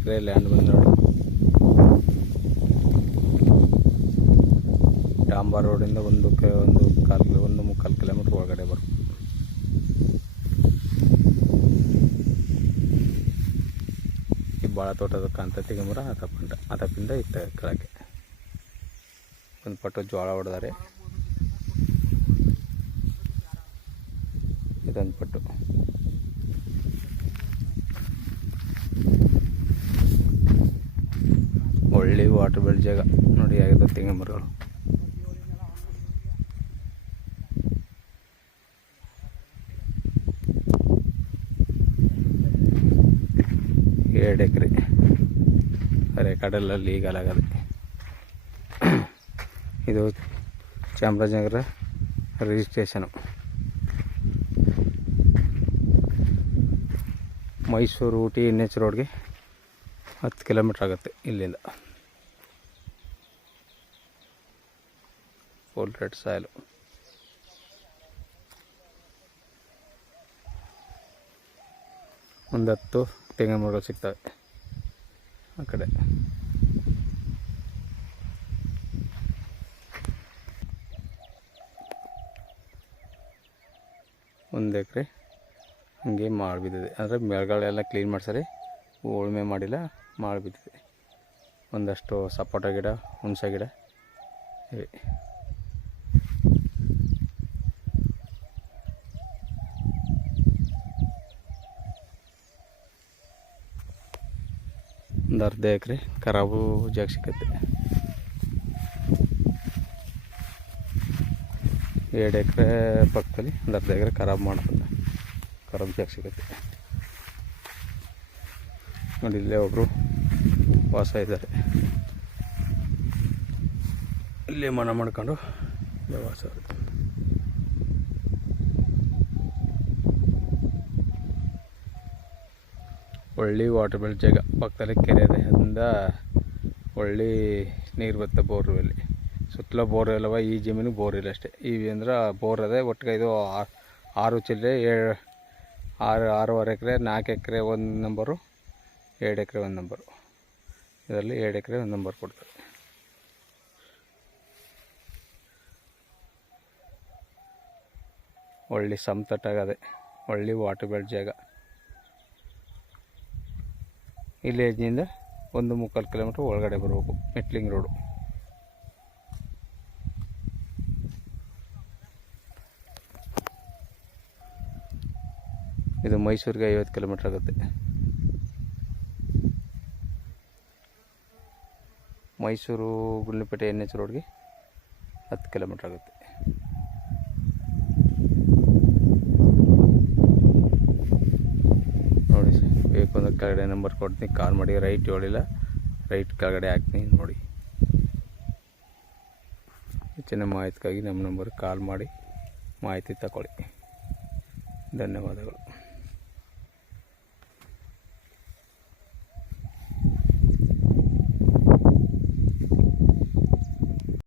ಎಕರೆ land ಬಂದು ನೋಡಿ. ಡಾಂಬರ್ ರೋಡಿಂದ ಒಂದು ಮುಕ್ಕಾಲು ಕಿಲೋಮೀಟ್ರ್ ಒಳಗಡೆ ಬರುತ್ತೆ. ಈ ಬಾಳ ತೋಟದ ಕಾಂತ ತೆಗೆಮರ ಆತಪಿಂದ ಇತ್ತ ಕೆಳಗೆ ಒಂದು ಪಟ್ಟು ಜೋಳ ಹೊಡೆದಾರೆ. ಇದೊಂದು ಪಟ್ಟು ಒಳ್ಳೆ ವಾಟರ್ ಬೆಲ್ ಜಾಗ ನೋಡಿ. ಆಗಿದೆ ತೆಂಗಿನ ಮರಗಳು. ಎರಡು ಎಕರೆ ಅರೆಕಾಡಲ್ಲಿ ಈಗಲಾಗದೆ. ಇದು ಚಾಮರಾಜನಗರ ರಿಜಿಸ್ಟ್ರೇಷನು. ಮೈಸೂರು ಊಟಿ NH ರೋಡ್ಗೆ 10 ಕಿಲೋಮೀಟ್ರ್ ಆಗುತ್ತೆ ಇಲ್ಲಿಂದ. Full red soil. ಒಂದು 10 ತೆಂಗಿನ ಮರಗಳು ಸಿಗ್ತವೆ ಆ ಕಡೆ. ಒಂದು ಎಕರೆ ಹಂಗೆ ಮಾಳು ಬಿದ್ದಿದೆ. ಅಂದರೆ ಮೇಲ್ಗಳೆಲ್ಲ ಕ್ಲೀನ್ ಮಾಡ್ಸರಿ, ಉಳುಮೆ ಮಾಡಿಲ್ಲ, ಮಾಳು ಬಿದ್ದಿದೆ. ಒಂದಷ್ಟು ಸಪೋಟ ಗಿಡ, ಹುಣಸೆ ಗಿಡ ಇವೆ. ಒಂದು ಅರ್ಧ ಎಕರೆ ಖರಾಬು ಜಾಗ ಸಿಕ್ಕತ್ತೆ. 2 ಎಕರೆ ಪಕ್ಕದಲ್ಲಿ ಒಂದು ಅರ್ಧ ಎಕರೆ ಖರಾಬು ಮಾಡೋದು, ಖರಾಬು ಜಾಗ ಸಿಗುತ್ತೆ ನೋಡಿ. ಇಲ್ಲೇ ಒಬ್ಬರು ವಾಸ ಇದ್ದಾರೆ. ಇಲ್ಲೇ ಮನ ಮಾಡ್ಕೊಂಡು ಇಲ್ಲೇ ವಾಸ. ಒಳ್ಳೆ ವಾಟರ್ ಬೆಲ್ ಜಾಗ, ಪಕ್ಕದಲ್ಲಿ ಕೆರೆ ಇದೆ. ಅದರಿಂದ ಒಳ್ಳೆ ನೀರು ಬರುತ್ತೆ ಬೋರ್ವೆಲ್ಲಿ. ಸುತ್ತಲೂ ಬೋರ್ ಇಲ್ಲವ, ಈ ಜಮೀನು ಬೋರ್ ಇಲ್ಲ ಅಷ್ಟೇ. ಈ ಅಂದ್ರೆ ಬೋರ್ ಅದೇ. ಒಟ್ಟಿಗೆ ಇದು 6 ಚಿಲ್ಲರೆ 6.5 ಎಕರೆ, 4 ಎಕರೆ 1 ನಂಬರು, 2 ಎಕರೆ 1 ನಂಬರು. ಇದರಲ್ಲಿ 2 ಎಕರೆ 1 ನಂಬರ್ ಕೊಡ್ತಾರೆ. ಒಳ್ಳೆ ಸಮತಟ್ಟಾಗದೆ, ಒಳ್ಳೆ ವಾಟರ್ ಬೆಲ್ ಜಾಗ. ವಿಲೇಜ್ನಿಂದ 1.25 ಕಿಲೋಮೀಟ್ರ್ ಒಳಗಡೆ ಬರಬೇಕು, ಮೆಟ್ಲಿಂಗ್ ರೋಡು. ಇದು ಮೈಸೂರಿಗೆ 50 ಕಿಲೋಮೀಟ್ರ್ ಆಗುತ್ತೆ. ಮೈಸೂರು ಗುಂಡ್ಲುಪೇಟೆ NH ರೋಡ್ಗೆ 10 ಕಿಲೋಮೀಟ್ರ್ ಆಗುತ್ತೆ. ನೋಡಿ ಸರ್, ಬೇಕು ಅಂದ್ರೆ ಕೆಳಗಡೆ ನಂಬರ್ ಕೊಡ್ತೀನಿ, ಕಾಲ್ ಮಾಡಿ. ರೈಟ್ ಹೇಳಿಲ್ಲ, ರೈಟ್ ಕೆಳಗಡೆ ಹಾಕ್ತೀನಿ ನೋಡಿ. ಹೆಚ್ಚಿನ ಮಾಹಿತಿಗಾಗಿ ನಮ್ಮ ನಂಬರ್ಗೆ ಕಾಲ್ ಮಾಡಿ ಮಾಹಿತಿ ತಗೊಳ್ಳಿ. ಧನ್ಯವಾದಗಳು.